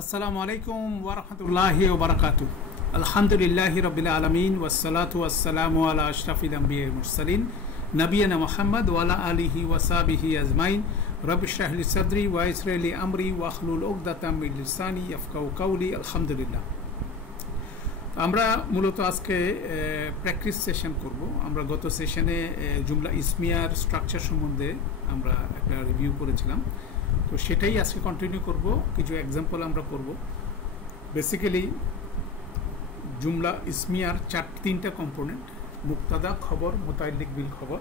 আসসালামু আলাইকুম ওয়া রাহমাতুল্লাহি ওয়া বারাকাতুহু। আলহামদুলিল্লাহি রাব্বিল আলামিন ওয়াসসালাতু ওয়াসসালামু আলা আশরাফিল আমবিয়া ওয়াল মুরসালিন নবিয়িনা মুহাম্মদ ওয়া আলা আলিহি ওয়া সাহবিহি আজমাইন। রব্বি ইশরাহ লি সাদরি ওয়া ইয়াসসির লি আমরি ওয়াহলুল উকদাতাম মিন লিসানি ইয়াফকাহু কাওলি। আলহামদুলিল্লাহ। আমরা মূলত আজকে প্র্যাকটিস সেশন করব। আমরা গত সেশনে জুমলা ইসমিয়ার স্ট্রাকচার সম্বন্ধে আমরা একটা রিভিউ করেছিলাম, তো সেটাই আজকে কন্টিনিউ করব। কিছু এক্সাম্পল আমরা করব। বেসিক্যালি জুমলা ইসমিয়ার তিনটা কম্পোনেন্ট: মুক্তাদা, খবর, মুতাআল্লিক বিল খবর।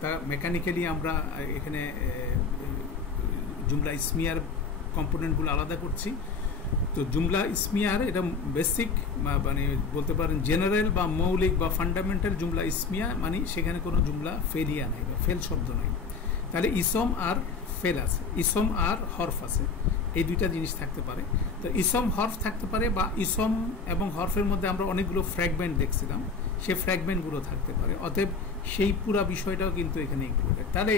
তা মেকানিক্যালি আমরা এখানে জুমলা ইসমিয়ার কম্পোনেন্টগুলো আলাদা করছি। তো জুমলা ইসমিয়ার এটা বেসিক, মানে বলতে পারেন জেনারেল বা মৌলিক বা ফান্ডামেন্টাল জুমলা ইসমিয়া, মানে সেখানে কোনো জুমলা ফেলিয়া নাই বা ফেল শব্দ নাই। তাহলে ইসম আর ফেল আছে, ইসম আর হরফ আছে, এই দুইটা জিনিস থাকতে পারে। তো ইসম হরফ থাকতে পারে, বা ইসম এবং হরফের মধ্যে আমরা অনেকগুলো ফ্র্যাগমেন্ট দেখছিলাম, সেই ফ্র্যাগমেন্টগুলো থাকতে পারে। অতএব সেই পুরা বিষয়টাও কিন্তু এখানে ইনক্লুডেড। তাহলে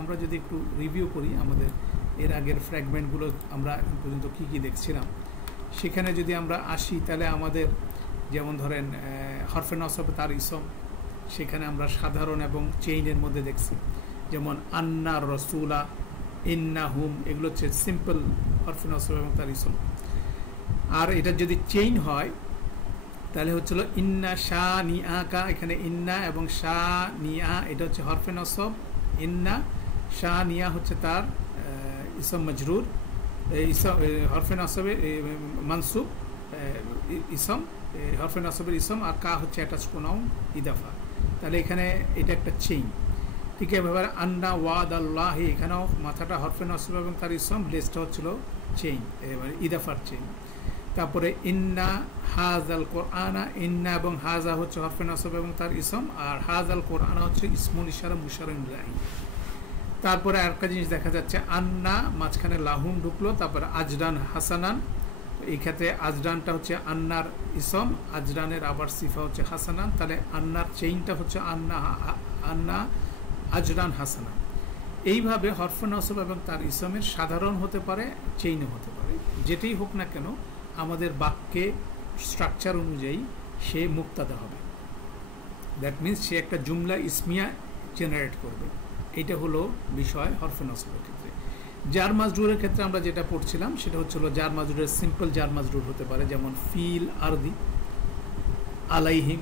আমরা যদি একটু রিভিউ করি আমাদের এর আগের ফ্র্যাগমেন্টগুলো, আমরা এখন পর্যন্ত কী কী দেখছিলাম, সেখানে যদি আমরা আসি, তাহলে আমাদের যেমন ধরেন হরফে নসবে তার ইসম, সেখানে আমরা সাধারণ এবং চেইনের মধ্যে দেখছি, যেমন আন্না, রসুলা, ইন্না, হুম, এগুলো হচ্ছে সিম্পল হরফে নসব এবং তার ইসম। আর এটা যদি চেইন হয় তাহলে হচ্ছিল ইন্না শাহ নিআকা, এখানে ইন্না এবং শাহ নিয়া এটা হচ্ছে হরফে নসব, ইন্না শাহ নিয়া হচ্ছে তার ইসম মজরুর, হরফে নসবে মানসুব ইসম, হরফে নসবের ইসম, আর কা হচ্ছে অ্যাটাচ প্রোনাউন ইদাফা। তাহলে এখানে এটা একটা চেইন। ঠিক এভাবে আন্না ওয়াদ আল্লাহ, এখানেও মাথাটা হরফে নসব এবং তার ইসম, লেসটা হচ্ছিল চেইন, এবার ইদাফার চেইন। তারপরে ইন্না হাজ আল কোরআনা, ইন্না এবং হাজা হচ্ছে হরফে নসব এবং তার ইসম, আর হাজ আল কোরআনা হচ্ছে ইসমুল ইশারা মুশারুল্লাহি। তারপরে আরেকটা জিনিস দেখা যাচ্ছে, আন্না মাঝখানে লাহুম ঢুকলো, তারপরে আজরান হাসানান, এই ক্ষেত্রে আজরানটা হচ্ছে আন্নার ইসম, আজরানের আবার সিফা হচ্ছে হাসানান। তাহলে আন্নার চেইনটা হচ্ছে আন্না আজরান হাসানান। এইভাবে হরফে নসব এবং তার ইসমের সাধারণ হতে পারে, চেইনও হতে পারে। যেটাই হোক না কেন আমাদের বাক্যে স্ট্রাকচার অনুযায়ী সে মুক্তাদা হবে। দ্যাট মিনস সে একটা জুমলা ইসমিয়া জেনারেট করবে। এটা হলো বিষয় হরফে নসবের ক্ষেত্রে। জার মাজরুরের ক্ষেত্রে আমরা যেটা পড়ছিলাম সেটা হচ্ছিল জার মাজরুরের সিম্পল জার মাজরুর হতে পারে, যেমন ফিল আরদি, আলাইহিম,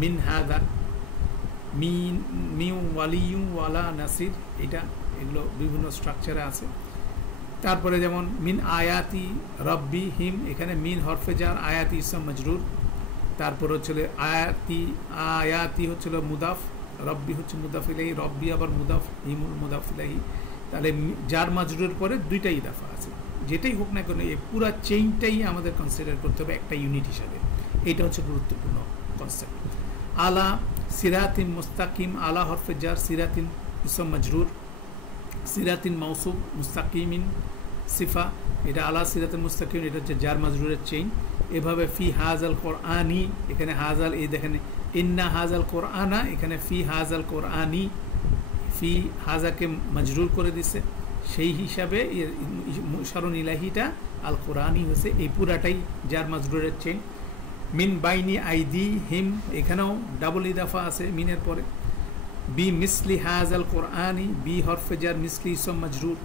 মিন হাদা, মিন মিউ ওয়ালিউ ওয়ালা নাসির, এগুলো বিভিন্ন স্ট্রাকচারে আছে। তারপরে যেমন মিন আয়াতি রব্বি হিম, এখানে মিন হরফে জার, আয়াতি ইসম মজরুর। তারপর হচ্ছিল আয়াতি হচ্ছিল মুদাফ, রব্বি হচ্ছে মুদাফ ইলাইহি, রব্বি আবার মুদাফ, হিমুল মুদাফ ইলাইহি। তাহলে জার মাজরুরের পরে দুইটাই ইদাফা আছে। যেটাই হোক না কেন এই পুরা চেইনটাই আমাদের কনসিডার করতে হবে একটা ইউনিট হিসাবে। এটা হচ্ছে গুরুত্বপূর্ণ কনসেপ্ট। আলা সিরাতিন মুস্তাকিম, আলা হরফে জার, সিরাতিন ইসম মজরুর, সিরাতিন মাউসুফ, মুস্তাকিমিন সিফা। এটা আলা সিরাতিন মুস্তাকিম, এটা হচ্ছে জার মাজরুরের চেইন। এভাবে ফি হাজাল কোরআনি, এখানে হাজাল, এই দেখেন ইন্না হাজাল কোরআনা, এখানে ফি হাজাল কোরআনি, ফি হাজাকে মজরুর করে দিছে, সেই হিসাবে মুশারুন ইলাহিটা আল কোরআনি হয়েছে। এই পুরাটাই জার মাজরুরের চেইন। মিন বাইনি আইদি হিম, এখানেও ডাবল ইদাফা আছে মিনের পরে। বি মিসলি হাজাল কোরআনি, বি হরফে জার, মিসলি ইসম মজরুর,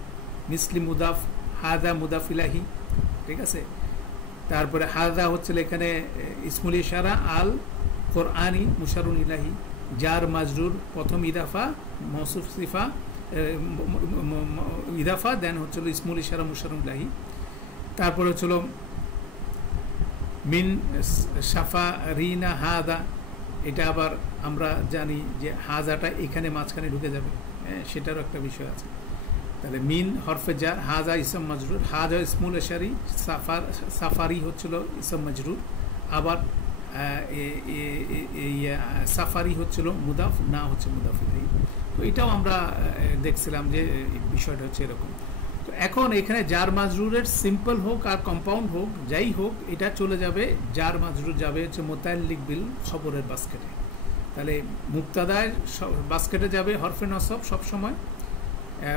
মিসলি মুদাফ, হাদা মুদাফ ইলাহি। ঠিক আছে। তারপরে হাদা হচ্ছিল এখানে ইসমুল ইশারা, আল কোরআনি মুশারুন ইলাহি, জার মাজরুর, প্রথম ইদাফা, মৌসুফ সিফা ইদাফা, দেন হচ্ছিল ইসমুল ইশারা মুশারুন ইলাহি। তারপরে হচ্ছিল মিন সাফা রিনা হাদা, এটা আবার আমরা জানি যে হাজাটা এখানে মাঝখানে ঢুকে যাবে, সেটারও একটা বিষয় আছে। তাহলে মিন হরফে জার, হাজা ইসম মজরুর, হাজা ইসমুল ইশারি, সাফারি হচ্ছিল ইসম মজরুর, আবার সাফারি হচ্ছিল মুদাফ, না হচ্ছে মুদাফ ইলাইহি। তো এটাও আমরা দেখছিলাম যে বিষয়টা হচ্ছে এরকম। তো এখন এখানে জার মাজরুরের সিম্পল হোক আর কম্পাউন্ড হোক, যাই হোক, এটা চলে যাবে, জার মাজরুর যাবে হচ্ছে মুতাআল্লিক বিল খবরের বাস্কেটে। তাহলে মুক্তাদার বাস্কেটে যাবে হরফে নসব সবসময়,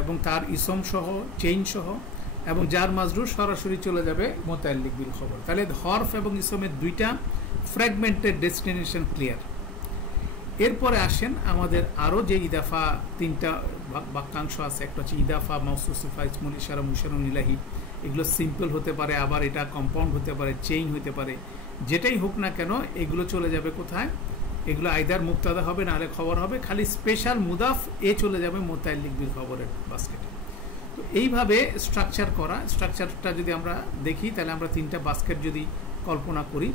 এবং তার ইসম সহ, চেইন সহ। এবং জার মাজরুর সরাসরি চলে যাবে মুতাআল্লিক বিল খবর। তাহলে হরফ এবং ইসমের দুইটা ফ্র্যাগমেন্টেড ডেস্টিনেশন ক্লিয়ার। এরপরে আসেন আমাদের আরও যে ইদাফা তিনটা বাক্যাংশ আছে, একটা হচ্ছে ইদাফা, মাউসুফ, সিফা, ইসমুল ইশারা, মুশারুন ইলাহি। এগুলো সিম্পল হতে পারে, আবার এটা কম্পাউন্ড হতে পারে, চেইন হতে পারে, যেটাই হোক না কেন এগুলো চলে যাবে কোথায়? এগুলো আইদার মুক্তাদা হবে, নাহলে খবর হবে। খালি স্পেশাল মুদাফ এ চলে যাবে মুতাআল্লিক বিল খবরের বাস্কেটে। তো এইভাবে স্ট্রাকচার করা, স্ট্রাকচারটা যদি আমরা দেখি তাহলে আমরা তিনটা বাস্কেট যদি কল্পনা করি,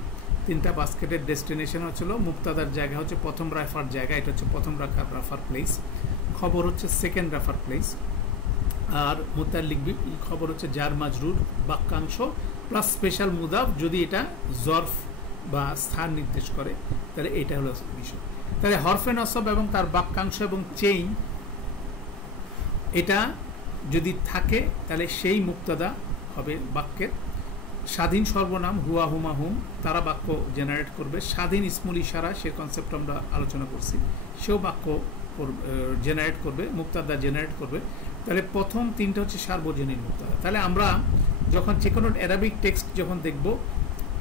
তিনটা বাস্কেটের ডেস্টিনেশন হচ্ছিল মুক্তাদার জায়গা হচ্ছে প্রথম রাফার জায়গা, এটা হচ্ছে প্রথম রাফার প্লেস, খবর হচ্ছে সেকেন্ড রাফার প্লেস, আর মুতাআল্লিক বিল খবর হচ্ছে জার মাজরুর বাক্যাংশ প্লাস স্পেশাল মুদাফ যদি এটা জরফ বা স্থান নির্দেশ করে, তাহলে এটা হলো বিষয়। তাহলে হরফে নসব এবং তার বাক্যাংশ এবং চেইন এটা যদি থাকে তাহলে সেই মুক্তাদা হবে বাক্যের। স্বাধীন সর্বনাম হুয়া, হুমা, হুম তারা বাক্য জেনারেট করবে। স্বাধীন ইসমুল ইশারা, সে কনসেপ্ট আমরা আলোচনা করছি, সেও বাক্য জেনারেট করবে, মুক্তাদা জেনারেট করবে। তাহলে প্রথম তিনটা হচ্ছে সার্বজনীন মুক্তাদা। তাহলে আমরা যখন যে কোনো অ্যারাবিক টেক্সট যখন দেখব,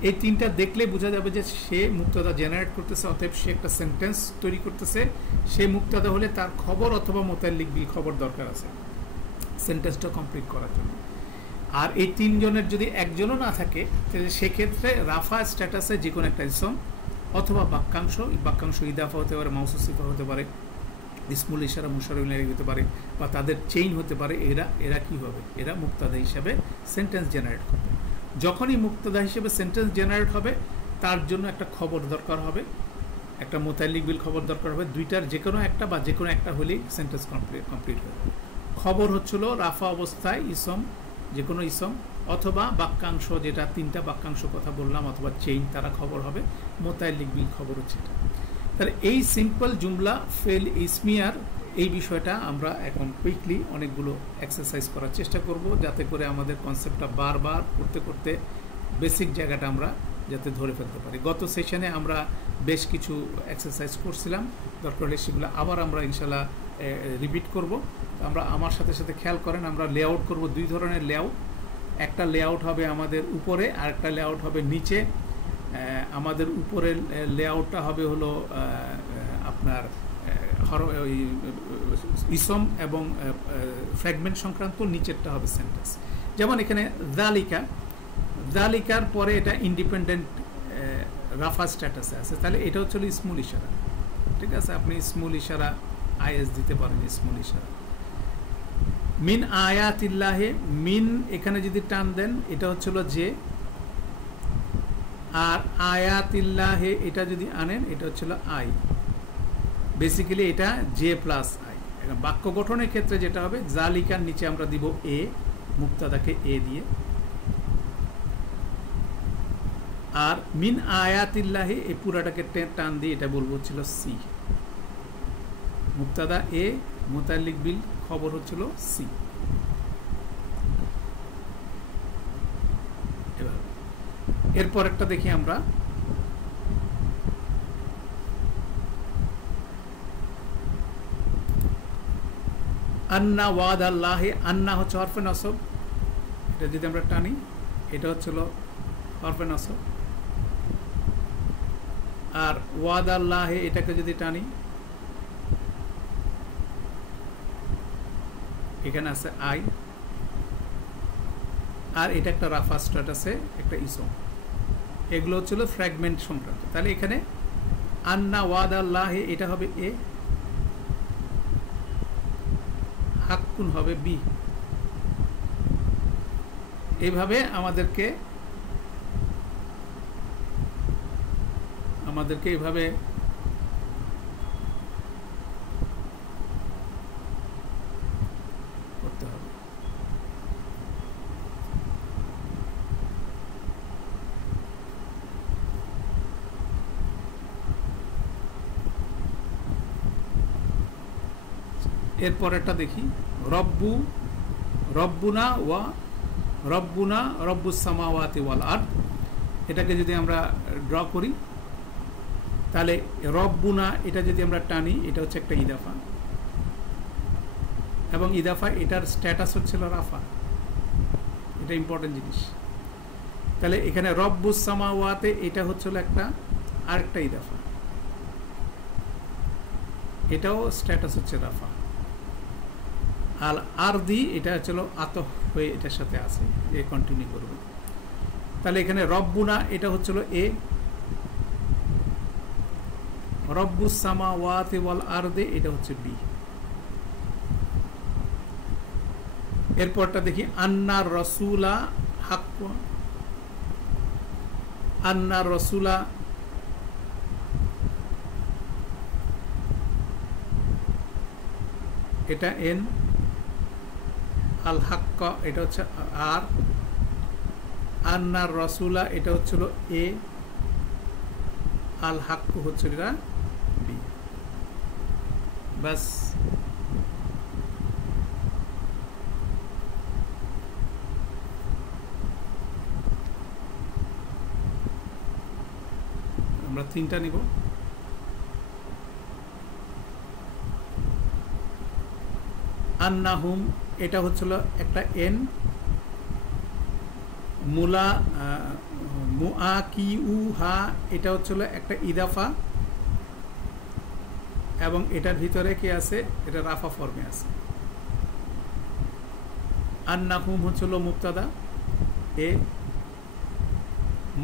এই তিনটা দেখলে বোঝা যাবে যে সে মুক্তাদা জেনারেট করতেছে, অতএব সে একটা সেন্টেন্স তৈরি করতেছে। সে মুক্তাদা হলে তার খবর অথবা মুতাআল্লিক বিল খবর দরকার আছে সেন্টেন্সটা কমপ্লিট করার জন্য। আর এই তিনজনের যদি একজনও না থাকে তাহলে সেক্ষেত্রে রাফা স্ট্যাটাসে যে কোনো একটা ইসম অথবা বাক্যাংশ, বাক্যাংশ ইদাফা হতে পারে, মাউসুফ সিফা হতে পারে, ইসমুল ইশারা, মুশারুল ইলাহি হতে পারে, বা তাদের চেইন হতে পারে, এরা কি হবে? এরা মুক্তাদা হিসাবে সেন্টেন্স জেনারেট করবে। যখনই মুক্তাদা হিসেবে সেন্টেন্স জেনারেট হবে তার জন্য একটা খবর দরকার হবে, একটা মুতাআল্লিক বিল খবর দরকার হবে। দুইটার যে কোনো একটা বা যে কোনো একটা হলেই সেন্টেন্স কমপ্লিট হবে। খবর হচ্ছিল রাফা অবস্থায় ইসম, যে কোনো ইসম অথবা বাক্যাংশ, যেটা তিনটা বাক্যাংশ কথা বললাম, অথবা চেইন, তারা খবর হবে। মুতাআল্লিক বিল খবর হচ্ছে এটা। তাহলে এই সিম্পল জুমলা ফেল ইসমিয়ার এই বিষয়টা আমরা এখন কুইকলি অনেকগুলো এক্সারসাইজ করার চেষ্টা করব, যাতে করে আমাদের কনসেপ্টটা বারবার করতে করতে বেসিক জায়গাটা আমরা যাতে ধরে ফেলতে পারি। গত সেশনে আমরা বেশ কিছু এক্সারসাইজ করছিলাম, দরকার হলে সেগুলো আবার আমরা ইনশাল্লাহ রিপিট করব। আমরা আমার সাথে সাথে খেয়াল করেন, আমরা লেআউট করব দুই ধরনের লেআউট। একটা লেআউট হবে আমাদের উপরে, আর একটা লেআউট হবে নিচে। আমাদের উপরের লেআউটটা হবে হলো আপনার ইসম এবং ফ্র্যাগমেন্ট সংক্রান্ত, নিচেরটা হবে সেন্টেন্স। যেমন এখানে জালিকার পরে এটা ইন্ডিপেন্ডেন্ট রাফা স্ট্যাটাসে আছে, তাহলে এটা হচ্ছে ইসমুল ইশারা। ঠিক আছে, আপনি ইসমুল ইশারা আইএস দিতে পারেন, ইসমুল ইশারা। মিন আয়াতিল্লাহে, মিন এখানে যদি টান দেন এটা হচ্ছিল যে, আর আয়াতিল্লাহে এটা যদি আনেন এটা হচ্ছিল আই। বেসিক্যালি এটা জে প্লাস আই। এখন বাক্য গঠনের ক্ষেত্রে যেটা হবে, জালিকার নিচে আমরা দিব এ, মুক্তাদাকে এ দিয়ে, আর মিন আয়াতিল্লাহে এই পুরাটাকে টান দিয়ে এটা বলবো হচ্ছিল সি। মুক্তাদা এ, মুতাআল্লিক বিল খবর হচ্ছিল সি। এরপর একটা দেখি আমরা, আন্না ওয়াদ আল্লাহে, আন্না হচ্ছে হরফে নসব, এটা যদি আমরা টানি এটা হচ্ছিল হরফে নসব। আর ওয়াদ আল্লাহে এটাকে যদি টানি এখানে আছে আই, আর এটা একটা রাফা স্ট্যাটাসে একটা ইসম। এগুলো হচ্ছিল ফ্র্যাগমেন্ট সংক্রান্ত। তাহলে এখানে আন্না ওয়াদ আল্লাহে এটা হবে এ, হাক্কুন হবে বি। এইভাবে আমাদেরকে এইভাবে করতে হবে। এরপর একটা দেখি, রব্বুনা রব্বুস সামাওয়াতি ওয়াল আরদ, এটাকে যদি আমরা ড্র করি তাহলে রব্বুনা এটা যদি আমরা টানি এটা হচ্ছে একটা ইদাফা, এবং ইদাফা এটার স্ট্যাটাস হচ্ছিল রাফা। এটা ইম্পর্টেন্ট জিনিস। তাহলে এখানে রব্বুস সামাওয়াতে এটা হচ্ছিল একটা আরেকটা ইদাফা, এটাও স্ট্যাটাস হচ্ছে রাফা। আল আরদি এটা হচ্ছিল আতফ হয়ে এটার সাথে আছে, এ কন্টিনিউ করবে। তাহলে এখানে রব্বুনা এটা হচ্ছিল এ, রব্বুস সামাওয়াতি ওয়াল আরদি এটা হচ্ছে বি। এরপরটা দেখি আন্নার রসুলা হাক্ক, আন্নার রসুলা এটা এন, আল হাক্ক এটা হচ্ছে আর, আন্নার রসুলা এটা হচ্ছিল এ, আল হাক্ক হচ্ছে এটা বি। বাস আমরা তিনটা নিব। আন্নাহুম এটা হচ্ছিল একটা এন, মুলা মুআ কি উ হা এটা হচ্ছিল একটা ইদাফা, এবং এটার ভিতরে কি আছে, এটা রাফা ফর্মে আছে। আন্নাহুম হচ্ছিল মুক্তাদা এ,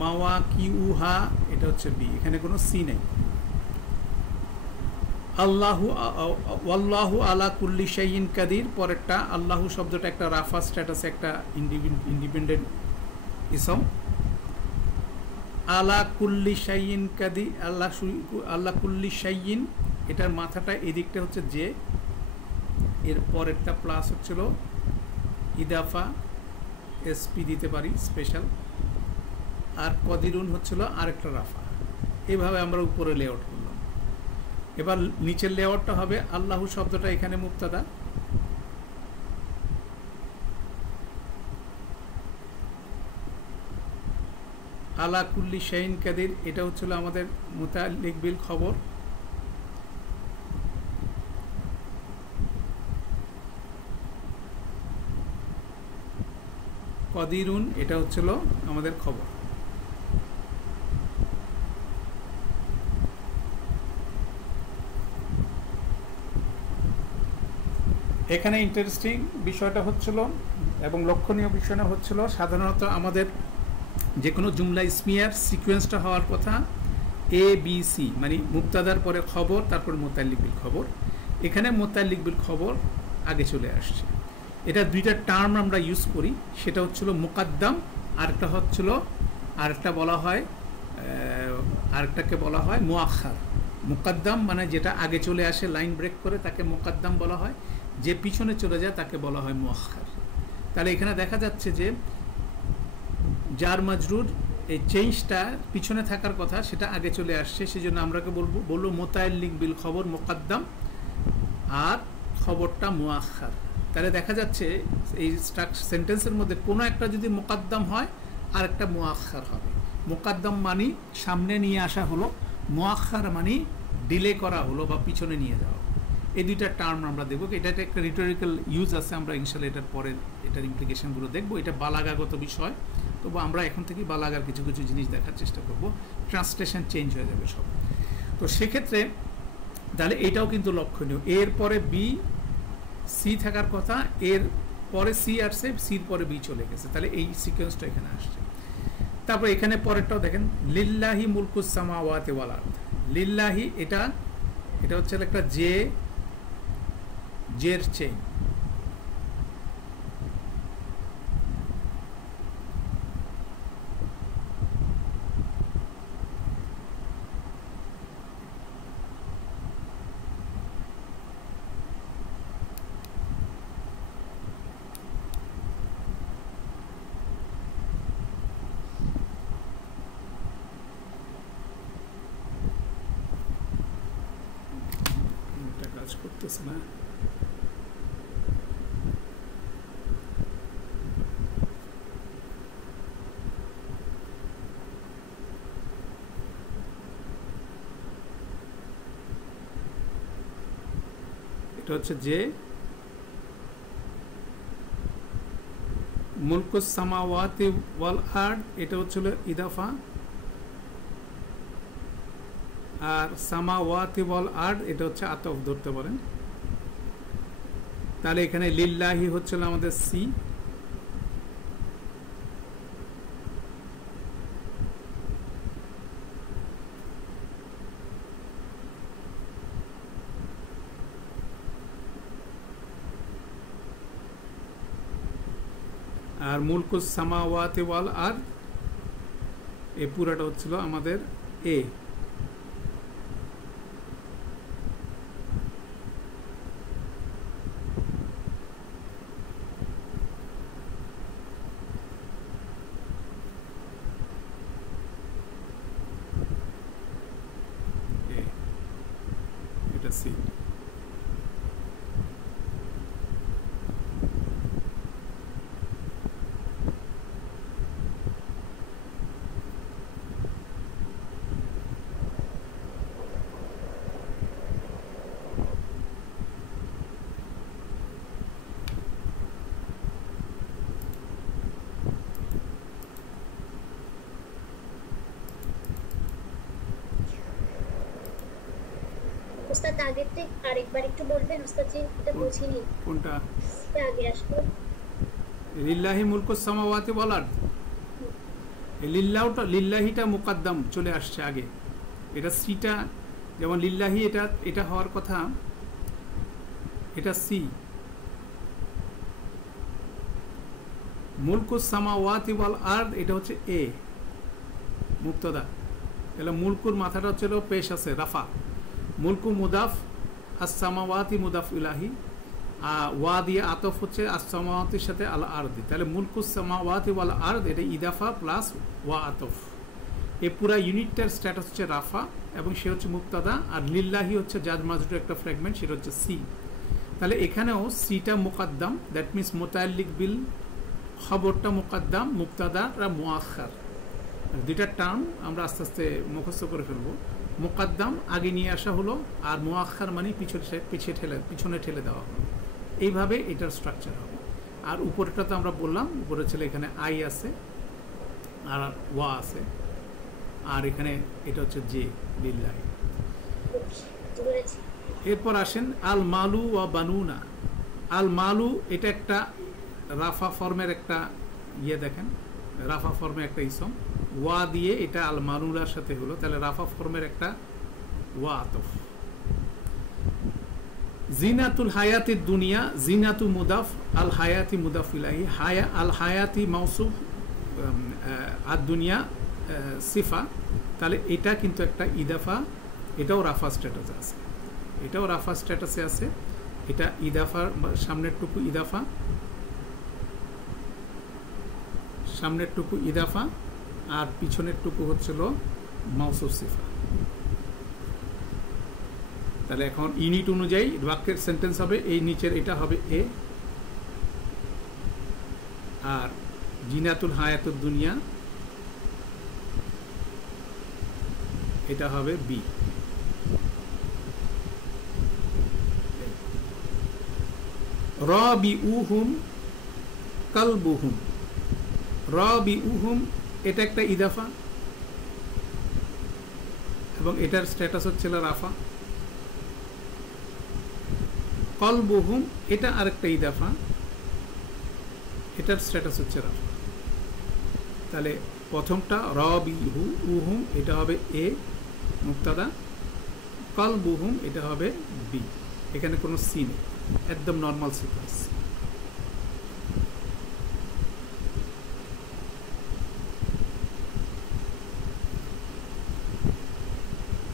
মাওয়া কি উ হা এটা হচ্ছে বি, এখানে কোনো সি নেই। আল্লাহু আল্লাহু আলা কুল্লি শাইইন কাদির, পরেরটা আল্লাহু শব্দটা একটা রাফা স্ট্যাটাসে একটা ইন্ডিপেন্ডেন্ট ইসম। আলা কুল্লি শাইইন কাদি, আল্লাহ কুল্লি শাইইন এটার মাথাটা এদিকটা হচ্ছে যে, এর পরেরটা প্লাস হচ্ছিল ইদাফা এসপি দিতে পারি স্পেশাল, আর কদিরুন হচ্ছিল আরেকটা রাফা। এইভাবে আমরা উপরে লেআউট করলাম। এবার নিচের লেআউটটা হবে আল্লাহু শব্দটা এখানে মুক্তাদা, আলা কুল্লি শাইইন কাদির এটা হচ্ছিল আমাদের মুতাআল্লিক বিল খবর, কদিরুন এটা হচ্ছিল আমাদের খবর। এখানে ইন্টারেস্টিং বিষয়টা হচ্ছিল এবং লক্ষণীয় বিষয়টা হচ্ছিল, সাধারণত আমাদের যে কোনো জুমলা ইসমিয়ার সিকোয়েন্সটা হওয়ার কথা এ বি সি, মানে মুক্তাদার পরে খবর, তারপর মুতাআল্লিক বিল খবর। এখানে মুতাআল্লিক বিল খবর আগে চলে আসছে। এটা দুইটা টার্ম আমরা ইউজ করি, সেটা হচ্ছিল মুকাদ্দাম, আরেকটা হচ্ছিল আরেকটা বলা হয়, আরেকটাকে বলা হয় মুআখার। মুকাদ্দাম মানে যেটা আগে চলে আসে লাইন ব্রেক করে তাকে মুকাদ্দাম বলা হয়, যে পিছনে চলে যায় তাকে বলা হয় মুআখার। তাহলে এখানে দেখা যাচ্ছে যে জার মাজরুর এই চেঞ্জটা পিছনে থাকার কথা সেটা আগে চলে আসছে, সেজন্য আমরাকে বলবো মুতাআল্লিক বিল খবর মুকাদ্দাম আর খবরটা মুআখার। তাহলে দেখা যাচ্ছে এই সেন্টেন্সের মধ্যে কোনো একটা যদি মুকাদ্দাম হয় আর একটা মুআখার হবে। মুকাদ্দাম মানে সামনে নিয়ে আসা হলো, মুআখার মানে ডিলে করা হলো বা পিছনে নিয়ে যাওয়া। এই দুইটা টার্ম আমরা দেখবো, এটা একটা রিটোরিক্যাল ইউজ আছে, আমরা ইনশাল্লাহ এটার পরে এটার ইমপ্লিকেশনগুলো দেখবো। এটা বালাগাগত বিষয়, তবু আমরা এখন থেকে বালাগার কিছু কিছু জিনিস দেখার চেষ্টা করব, ট্রান্সলেশন চেঞ্জ হয়ে যাবে সব। তো সেক্ষেত্রে তাহলে এটাও কিন্তু লক্ষণীয়, এর পরে বি সি থাকার কথা, এর পরে সি আসছে, সির পরে বি চলে গেছে, তাহলে এই সিকোয়েন্সটা এখানে আসছে। তারপর এখানে পরেরটাও দেখেন, লিল্লাহি মুলকুস সামাওয়াতি ওয়াল আরদ। লিল্লাহি এটা হচ্ছে একটা জের চেইন, কাজ করতেছে না। এটা হচ্ছে যে মুলকুস সামাওয়াতি ওয়াল আরদ এটা হচ্ছিল ইদাফা, আর সামাওয়াতি ওয়াল আরদ এটা হচ্ছে আতফ ধরতে পারেন। তাহলে এখানে লিল্লাহি হচ্ছিল আমাদের সি, আর মুলকুস সামাওয়াতি ওয়াল আরদ এই পুরাটা হচ্ছিল আমাদের এ। এটা সি। উস্তাদ আগেরটা আরেকবার একটু বলবেন উস্তাদ জি, এটা বুঝিনি। কোনটা? আগে আসবো লিল্লাহি মুলকুস সামাওয়াতি ওয়াল আরদ, লিল্লাহিটা মুকাদ্দাম চলে আসছে আগে, এটা সিটা যেমন লিল্লাহি এটা হওয়ার কথা, এটা সি। মুলকুস সামাওয়াতি ওয়াল আরদ এটা হচ্ছে এ মুক্তদা। তাহলে মুলকুর মাথাটা হচ্ছে পেশ আছে রাফা, মুলকু মুদাফ, আস-সামাওয়াতি মুদাফ ইলাহি, ওয়া দিয়ে আতফ হচ্ছে আস-সামাওয়াতির সাথে আল আরদি। তাহলে মুলকুস সামাওয়াতি ওয়াল আরদ এটা ইদাফা প্লাস ওয়া আতফ। এই পুরা ইউনিটটার স্ট্যাটাস হচ্ছে রাফা এবং সে হচ্ছে মুক্তাদা, আর লিল্লাহি হচ্ছে জাজ মাজরুর একটা ফ্র্যাগমেন্ট, সেটা হচ্ছে সি। তাহলে এখানেও সিটা মুকাদ্দাম, দ্যাট মিনস মুতাআল্লিক বিল, খবরটা মুকাদ্দাম, মুক্তাদাটা মুআখার। দুইটা টার্ম আমরা আস্তে আস্তে মুখস্থ করে ফেলবো। মুকাদ্দাম আগে নিয়ে আসা হলো, আর মুআখার মানে পিছনে ঠেলে দেওয়া হলো। এইভাবে এটার স্ট্রাকচার হবে। আর উপরেটা তো আমরা বললাম, উপরে ছিল এখানে আই আছে আর ওয়া আছে, আর এখানে এটা হচ্ছে জে লিল্লাহি। এরপর আসেন আল মালু ওয়া বানুনা। আল মালু এটা একটা রাফা ফর্মের একটা দেখেন রাফা ফর্মের একটা ইসম, ওয়া দিয়ে এটা আল মালুলার সাথে হলো, তাহলে রাফা ফর্মের একটা ওয়া আতফ। জিনাতুল হায়াতি দুনিয়া, জিনাতু মুদাফ, আল হায়াতি মুদাফ ইলাহি, আল হায়াতি মাউসুফ, আর দুনিয়া সিফা। তাহলে এটা কিন্তু একটা ইদাফা, এটাও রাফা স্ট্যাটাসে আছে, এটাও রাফা স্ট্যাটাসে আছে। এটা ইদাফার সামনের টুকু ইদাফা, সামনের টুকু ইদাফা, আর পিছনের টুকু হচ্ছিল মাউসুফ সিফা। তাহলে এখন ইউনিট অনুযায়ী বাক্যের সেন্টেন্স হবে, এই নিচের এটা হবে এ, আর জিনাতুল হায়াতুদ দুনিয়া এটা হবে বি। রাবিউহুম কালবুহুম, রাবিউহুম এটা একটা ইদাফা এবং এটার স্ট্যাটাস হচ্ছে রাফা। কলবুহুম এটা আরেকটা ইদাফা, এটার স্ট্যাটাস হচ্ছে রাফা। তাহলে প্রথমটা রাবিউহুম এটা হবে এ মুক্তাদা, কলবুহুম এটা হবে বি। এখানে কোনো সি নেই, একদম নর্মাল সিকোয়েন্স।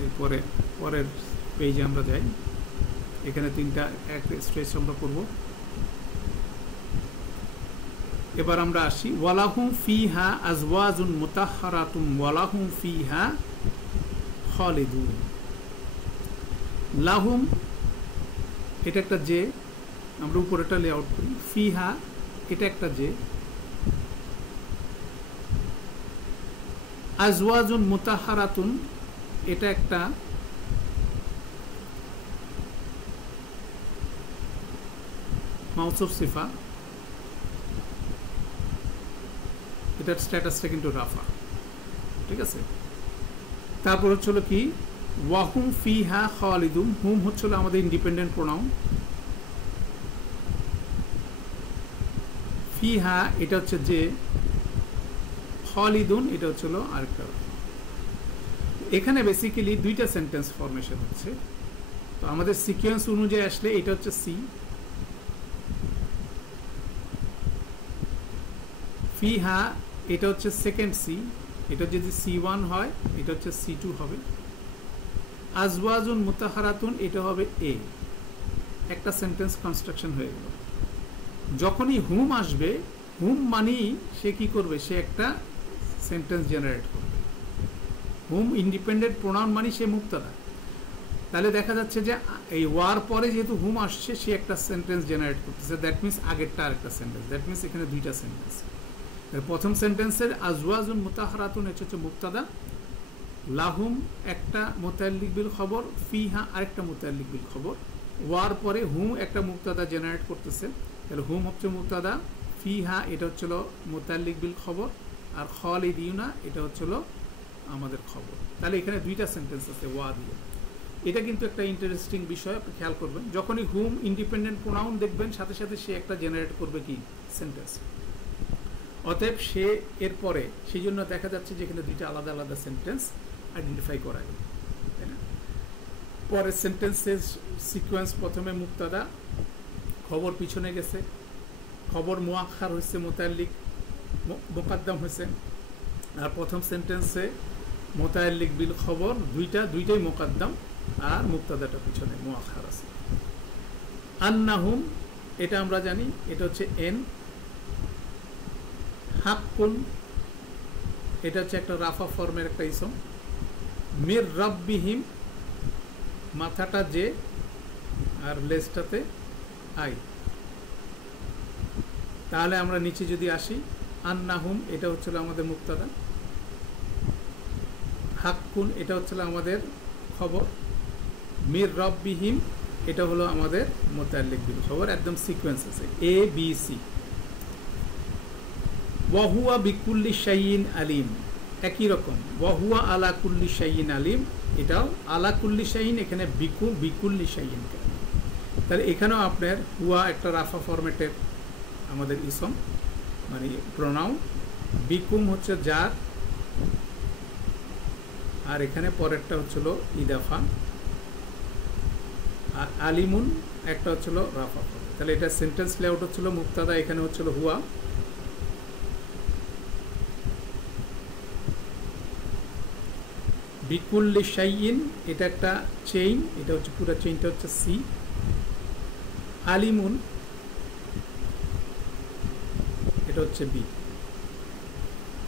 এরপরে পরের পেজে আমরা যাই, এখানে তিনটা এক স্ট্রেচ আমরা করব। এবার আমরা আসি ওয়ালাহুম ফিহা আজওয়াজুন মুতাহহারাতুম ওয়ালাহুম ফিহা খালিদুন। লাহুম এটা একটা যে, আমরা উপরেটা লেআউট করি। ফিহা এটা একটা যে, আজওয়াজুন মুতাহহারাতুন এটা একটা মাউসুফ সিফা, এটার স্ট্যাটাসটা কিন্তু রাফা, ঠিক আছে। তারপর হচ্ছিল কি ওয়াহুম ফিহা খালিদুন, হুম হচ্ছিল আমাদের ইন্ডিপেন্ডেন্ট প্রোনাউন, ফিহা এটা হচ্ছে যে, খালিদুন এটা হচ্ছিল আরেকটা। এখানে বেসিক্যালি দুইটা সেন্টেন্স ফরমেশন হচ্ছে। তো আমাদের সিকোয়েন্স অনুযায়ী আসলে এটা হচ্ছে সি, ফিহা এটা হচ্ছে সেকেন্ড সি, এটা যদি C1 হয় এটা হচ্ছে C2 হবে। আজওয়াজুন মুতাহারাতুন এটা হবে এ, একটা সেন্টেন্স কনস্ট্রাকশন হয়ে গেল। যখনই হুম আসবে, হুম মানেই সে কি করবে, সে একটা সেন্টেন্স জেনারেট করবে। হুম ইন্ডিপেন্ডেন্ট প্রোনাউন মানে সে মুক্তাদা, তাহলে দেখা যাচ্ছে যে এই ওয়ার পরে যেহেতু হুম আসছে সে একটা সেন্টেন্স জেনারেট করতেছে, দ্যাট মিনস আগেরটা আরেকটা সেন্টেন্স, দ্যাট মিনস এখানে দুইটা সেন্টেন্স। প্রথম সেন্টেন্সের আজওয়াজুন মুতাহারাতুন হচ্ছে মুক্তাদা, লাহুম একটা মুতাল্লিক বিল খবর, ফিহা আরেকটা মুতাল্লিক বিল খবর। ওয়ার পরে হুম একটা মুক্তাদা জেনারেট করতেছে, তাহলে হুম হচ্ছে মুক্তাদা, ফিহা এটা হচ্ছিল মুতাল্লিক বিল খবর, আর খালিদিনা এটা হচ্ছিল আমাদের খবর। তাহলে এখানে দুইটা সেন্টেন্স আছে ওয়া দিয়ে। এটা কিন্তু একটা ইন্টারেস্টিং বিষয়, আপনি খেয়াল করবেন। যখনই হুম ইন্ডিপেন্ডেন্ট প্রোনাউন দেখবেন সাথে সাথে সে একটা জেনারেট করবে কি সেন্টেন্স। অতএব সে এরপরে সেই জন্য দেখা যাচ্ছে যে এখানে দুইটা আলাদা আলাদা সেন্টেন্স আইডেন্টিফাই করা গেল, তাই না। পরের সেন্টেন্সের সিকোয়েন্স প্রথমে মুক্তাদা, খবর পিছনে গেছে, খবর মুআখার হয়েছে, মুতাল্লিক মুকাদ্দাম হয়েছে। আর প্রথম সেন্টেন্সে মুতাল্লিক বিল খবর দুইটাই মুকাদ্দাম, আর মুক্তাদাটা পিছনে মুআখার আছে। আন্নাহুম এটা আমরা জানি এটা হচ্ছে এন, হাক্কুন এটা হচ্ছে একটা রাফা ফর্মের একটা ইসম, মির রাব্বিহিম মাথাটা যে আর লেজটাতে আই। তাহলে আমরা নিচে যদি আসি, আন্নাহুম এটা হচ্ছিল আমাদের মুক্তাদা, হাক্কুন এটা হচ্ছিল আমাদের খবর, মির রাব্বিহিম এটা হলো আমাদের মুতাল্লিক বিল খবর। একদম সিকোয়েন্স আছে এ বি সি। ওয়াহুয়া বিকুল্লি শাইইন আলিম, একই রকম ওয়াহুয়া আলা কুল্লি শাইইন আলিম, এটাও আলা কুল্লি শাইইন, এখানে বিকুল্লি শাইইন। তাহলে এখানেও আপনার হুয়া একটা রাফা ফরম্যাটের আমাদের ইসম মানে প্রোনাউন, বিকুম হচ্ছে যার, আর এখানে পরেরটা হচ্ছিল ইদাফা, আর আলিমুন একটা হচ্ছিল রাফা ফরম্যাট। তাহলে এটা সেন্টেন্স লেআউট হচ্ছিল মুক্তাদা, এখানে হচ্ছিল হুয়া, বিকুল্লি শাইইন এটা একটা চেইন, এটা হচ্ছে পুরো চেইনটা হচ্ছে সি, আলিমুন এটা হচ্ছে বি।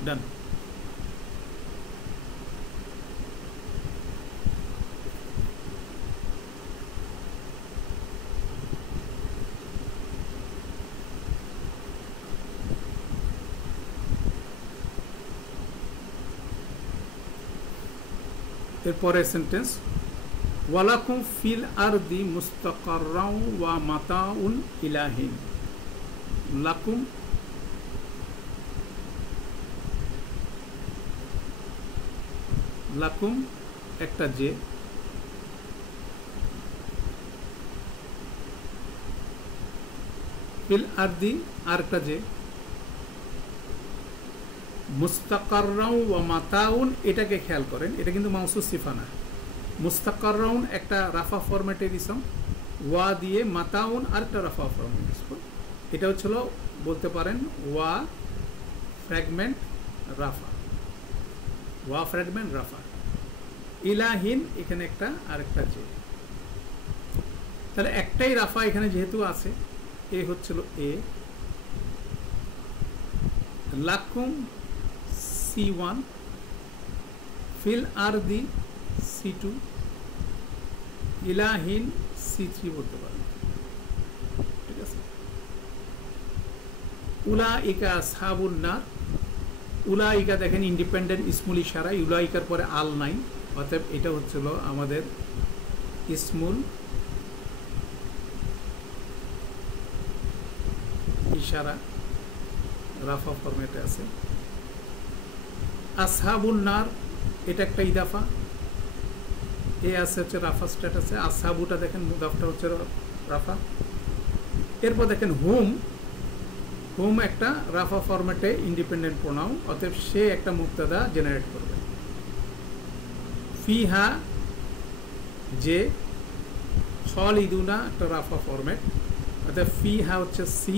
ডান। এরপরে সেন্টেন্স ওয়ালাকুম ফিল আরদি মুস্তাকাররাউ ওয়া মাতাউন ইলাহিন, লাকুম লাকুম একটা যে, ফিল আরদি আর একটা যে, মুস্তাকাররাউ ওয়া মাতাউন এটাকে খেয়াল করেন, এটা কিন্তু মাউসুস সিফা না। মুস্তাকাররাউন একটা রাফা ফরম্যাটের ইসম, ওয়া দিয়ে মাতাউন আরেকটা রাফা ফরম্যাটের ইসম। এটা হচ্ছিল বলতে পারেন ওয়া ফ্র্যাগমেন্ট রাফা, ওয়া ফ্র্যাগমেন্ট রাফা। ইলাহিন এখানে একটা আরেকটা যে, তাহলে একটাই রাফা এখানে যেহেতু আছে, এ হচ্ছিল এ, লাকুম C1, ফিল আরদি C2, ইলাহিন C3 বলতে পারেন, ঠিক আছে। উলাইকা আসহাবুন নার, উলাইকা দেখেন ইন্ডিপেন্ডেন্ট ইসমুল ইশারা, উলাইকার পরে আল নাই, অতএব এটা হচ্ছিল আমাদের ইসমুল ইশারা রাফা ফরম্যাটে আছে। আসহাবুন নার এটা একটা ইদাফা, এ আছে হচ্ছে রাফা স্ট্যাটাসে, আসহাবুটা দেখেন মুদাফটা হচ্ছে রাফা। এরপর দেখেন হুম, হুম একটা রাফা ফরম্যাটে ইন্ডিপেন্ডেন্ট প্রোনাউন, অতএব সে একটা মুক্তাদা জেনারেট করবে। ফিহা যে, খালিদুনা একটা রাফা ফরম্যাট, অর্থাৎ ফিহা হচ্ছে সি,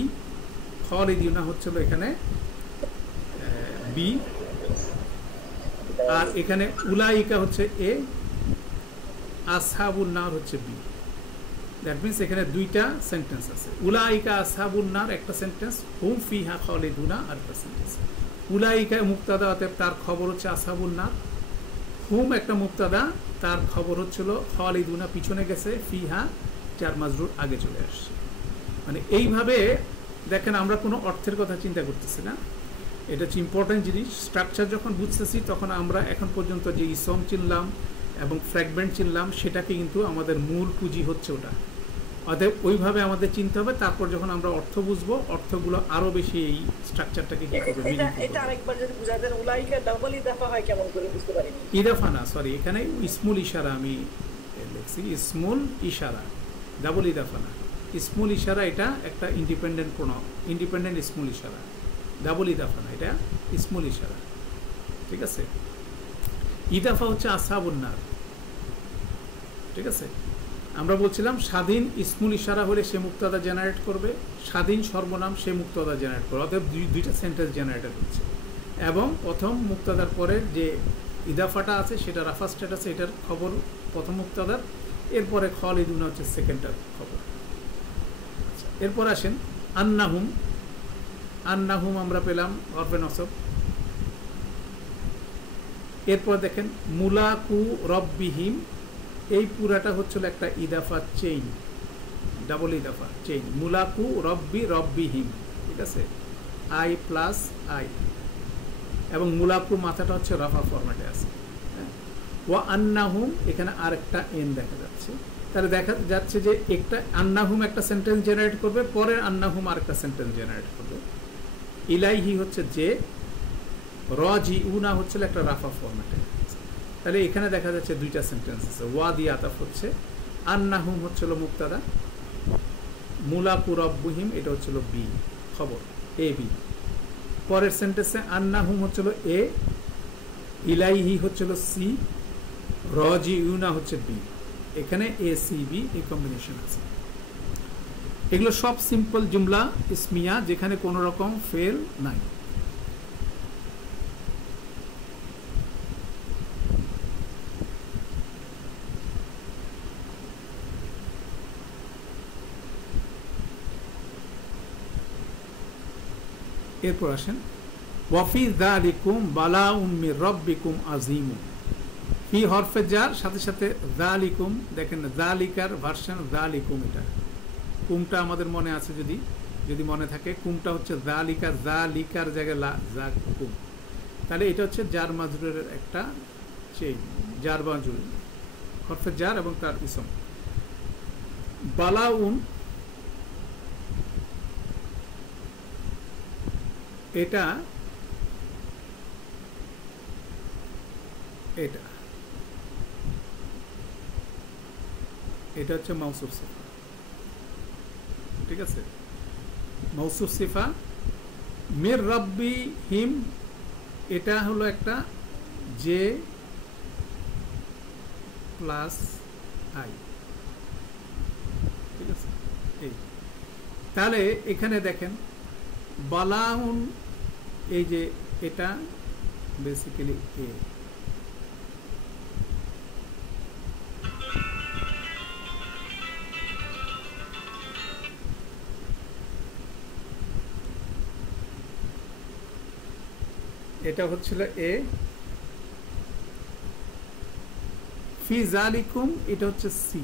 খালিদুনা হচ্ছিল এখানে বি, আর এখানে উলাইকা হচ্ছে এ, আসহাবুন নার হচ্ছে বি। দ্যাট মিনস এখানে দুইটা সেন্টেন্স আছে, উলাইকা আসহাবুন নার একটা সেন্টেন্স, হুম ফিহা খালিদুনা আর একটা সেন্টেন্স। উলাইকা মুক্তাদা, অতএব তার খবর হচ্ছে আসহাবুন নার। হুম একটা মুক্তাদা, তার খবর হচ্ছিল খালিদুনা পিছনে গেছে, ফিহা জার মাজরুর আগে চলে আসছে। মানে এইভাবে দেখেন আমরা কোনো অর্থের কথা চিন্তা করতেছি না, এটা হচ্ছে ইম্পর্টেন্ট জিনিস। স্ট্রাকচার যখন বুঝতেছি তখন আমরা এখন পর্যন্ত যে ইসম চিনলাম এবং ফ্র্যাগমেন্ট চিনলাম সেটাকে কিন্তু আমাদের মূল পুঁজি হচ্ছে ওটা, অতএব ওইভাবে আমাদের চিনতে হবে। তারপর যখন আমরা অর্থ বুঝবো, অর্থগুলো আরো বেশি এই স্ট্রাকচারটাকে কি করবে। এটা আরেকবার যদি বুঝায় দেন, উলাইকা ডাবল ইদাফা হয় কেমন করে বুঝতে পারি? ইদাফা না, সরি, এখানে ইসমুল ইশারা আমি লিখছি, ইসমুল ইশারা, ডাবল ইদাফা না। ইসমুল ইশারা এটা একটা ইন্ডিপেন্ডেন্ট প্রোনাউন, ইন্ডিপেন্ডেন্ট ইসমুল ইশারা, ডাবল ইদাফা না, এটা ইসমুল ইশারা, ঠিক আছে। ইদাফা হচ্ছে আসহাবুন নার, ঠিক আছে। আমরা বলছিলাম স্বাধীন ইসমুল ইশারা হলে সে মুক্তাদা জেনারেট করবে, স্বাধীন সর্বনাম সে মুক্তাদা জেনারেট করবে, অতএব দুইটা সেন্টেন্স জেনারেটর হচ্ছে। এবং প্রথম মুক্তাদার পরের যে ইদাফাটা আছে সেটা রাফা স্ট্যাটাসে, এটার খবর প্রথম মুক্তাদার, এরপরে খালিদুনা হচ্ছে সেকেন্ডটার খবর। এরপর আসেন আন্নাহুম, আন্নাহুম আমরা পেলাম হরফে নসব। এরপর দেখেন মুলাকু রব্বিহিম, এই পুরাটা হচ্ছিল একটা ইদাফা চেইন, ডাবল ইদাফা চেইন, মুলাকু রব্বি রব্বিহিম, ঠিক আছে, আই প্লাস আই, এবং মুলাকু মাথাটা হচ্ছে রাফা ফরম্যাটে আছে। ওয়া আন্নাহুম এখানে আরেকটা এন দেখা যাচ্ছে, তাহলে দেখা যাচ্ছে যে একটা আন্নাহুম একটা সেন্টেন্স জেনারেট করবে, পরের আন্নাহুম আরেকটা সেন্টেন্স জেনারেট করবে। ইলাইহি হচ্ছে যে, রাজিউনা হচ্ছিল একটা রাফা ফরম্যাটে, তাহলে এখানে দেখা যাচ্ছে দুইটা সেন্টেন্স আছে, ওয়া দিয়ে আতাফ হচ্ছে, আন্নাহুম হচ্ছিল মুক্তাদা, মুলাকু রব্বিহিম এটা হচ্ছিল বি খবর, এ বি। পরের সেন্টেন্সে আন্নাহুম হচ্ছিল এ, ইলাইহি হচ্ছিল সি, রাজিউনা হচ্ছে বি, এখানে এ সি বি এই কম্বিনেশন আছে। এগুলো সব সিম্পল জুমলা ইসমিয়া যেখানে কোনো রকম ফেল নাই। এরপর আসেন ওয়াফি যালিকুম বালাউম মির রাব্বিকুম আযীমুন, ফি হরফে জার সাথে সাথে যালিকুম, দেখেন যালিকার ভার্সন যালিকুম, এটা কুমটা আমাদের মনে আছে, যদি মনে থাকে কুমটা হচ্ছে যালিকা, যালিকার জায়গায় লা যা কুম, তাহলে এটা হচ্ছে জার মাজরুরের একটা চেইন, জার মাজরুর হরফে জার এবং তার ইসম। বালাউন এটা এটা এটা হচ্ছে মাউসুফ সিফা, ঠিক আছে, মৌসুফ সিফা। মির রব্বি হিম এটা হলো একটা জে প্লাস আই, ঠিক আছে। এই তাহলে এখানে দেখেন বালাউন, এই যে এটা বেসিক্যালি এ, এটা হচ্ছিল এ, ফি যালিকুম এটা হচ্ছে সি,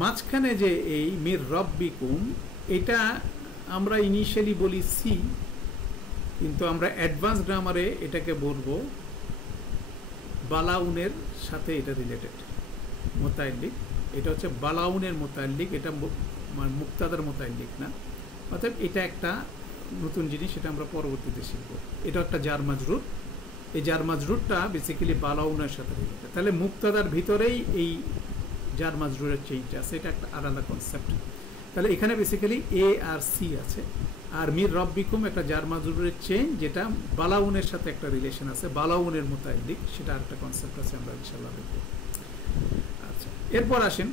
মাঝখানে যে এই মির রব্বিকুম এটা আমরা ইনিশিয়ালি বলি সি, কিন্তু আমরা অ্যাডভান্স গ্রামারে এটাকে বলবো বালাউনের সাথে এটা রিলেটেড মোতাল্লিক, এটা হচ্ছে বালাউনের মোতাল্লিক, এটা মুক্তাদার মোতাল্লিক না, অর্থাৎ এটা একটা নতুন জিনিস, এটা আমরা পরবর্তীতে শিখব। এটা একটা জার মাজরুর, এই জার মাজরুরটা বেসিক্যালি বালাউনের সাথে রিলেটেড। তাহলে মুক্তাদার ভিতরেই এই জার মাজরুরের চেইনটা আছে, এটা একটা আলাদা কনসেপ্ট। তাহলে এখানে বেসিক্যালি এ আর সি আছে, আর মির রব্বিকুম একটা জার মাজরুরের চেইন যেটা বালাউনের সাথে একটা রিলেশন আছে, বালাউনের মুতাআল্লিক, সেটা একটা কনসেপ্ট আছে, আমরা ইনশাআল্লাহ দেখব। আচ্ছা, এরপর আসেন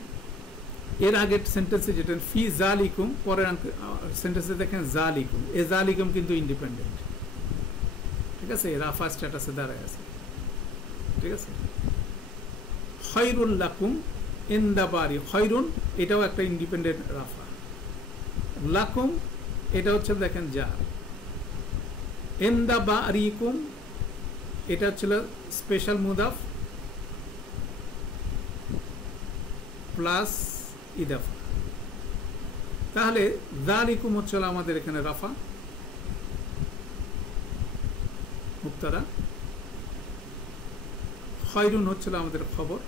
এর আগের সেন্টেন্সে যেটা ফি জালিকুম, পরের সেন্টেন্সে দেখেন জালিকুম, এ জালিকুম কিন্তু ইন্ডিপেন্ডেন্ট, ঠিক আছে, রাফা স্ট্যাটাসে দাঁড়ায় আছে, ঠিক আছে। খয়রুল লাকুম ইনদা বারি, খয়রুন এটাও একটা ইন্ডিপেন্ডেন্ট রাফা, লাকুম এটা হচ্ছে দেখেন জার, ইনদা বারিকুম এটা হচ্ছিল স্পেশাল মুদাফ প্লাস ইদাফা। তাহলে যালিকুম হচ্ছিল আমাদের এখানে রাফা মুক্তাদা, খয়রুন হচ্ছিল আমাদের খবর,